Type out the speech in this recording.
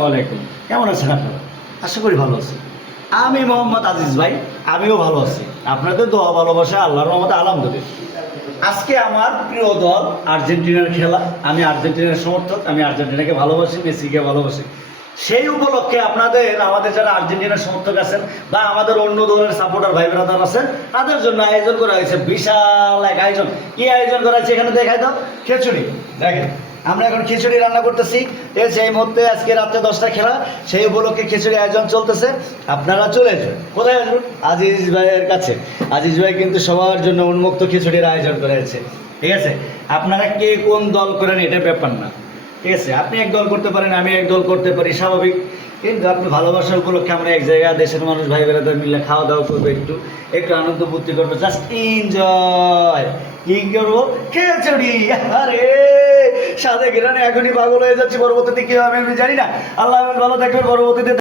ওয়ালাইকুম। কেমন আছেন আপনারা? আশা করি ভালো আছেন। আমি মোহাম্মদ আজিজ ভাই, আমিও ভালো আছি। আপনাদের দোয়া ভালোবাসা আল্লাহর রহমতে আলহামদুলিল্লাহ। আজকে আমার প্রিয় দল আর্জেন্টিনার খেলা। আমি আর্জেন্টিনার সমর্থক, আমি আর্জেন্টিনাকে ভালোবাসি, মেসিকে ভালোবাসি। সেই উপলক্ষে আমাদের যারা আর্জেন্টিনার সমর্থক আছেন বা আমাদের অন্য দলের সাপোর্টার ভাই ব্রাদার আছেন, তাদের জন্য আয়োজন করা হয়েছে বিশাল এক আয়োজন। কি আয়োজন করা হয়েছে এখানে দেখাই দাও। খিচুড়ি দেখেন, আমরা এখন খিচুড়ি রান্না করতেছি। সেই মধ্যে আজকে রাত্রে 10টা খেলা, সেই উপলক্ষে খিচুড়ি আয়োজন চলতেছে। আপনারা চলে আসবেন। কোথায় আসবেন? আজিজ ভাইয়ের কাছে। আজিজ ভাই কিন্তু সবার জন্য উন্মুক্ত খিচুড়ির আয়োজন করেছে। ঠিক আছে, আপনারা কে কোন দল করেন এটা ব্যাপার না। ঠিক আছে, আপনি এক দল করতে পারেন, আমি এক দল করতে পারি, স্বাভাবিক। কিন্তু আপনি ভালোবাসার উপলক্ষে আমরা এক জায়গায় দেশের মানুষ ভাই বেড়াদের মিলে খাওয়া দাওয়া করবো, একটু একটু আনন্দ ফুর্তি করবো, জাস্ট এনজয়। কি করবো? খিচুড়ি। আরে সাথে ঘিরানে এখনই পাগল হয়ে যাচ্ছি। পরবর্তীতে কি হবে আমি জানি না। আল্লাহ ভালো থাকবেন। পরবর্তীতে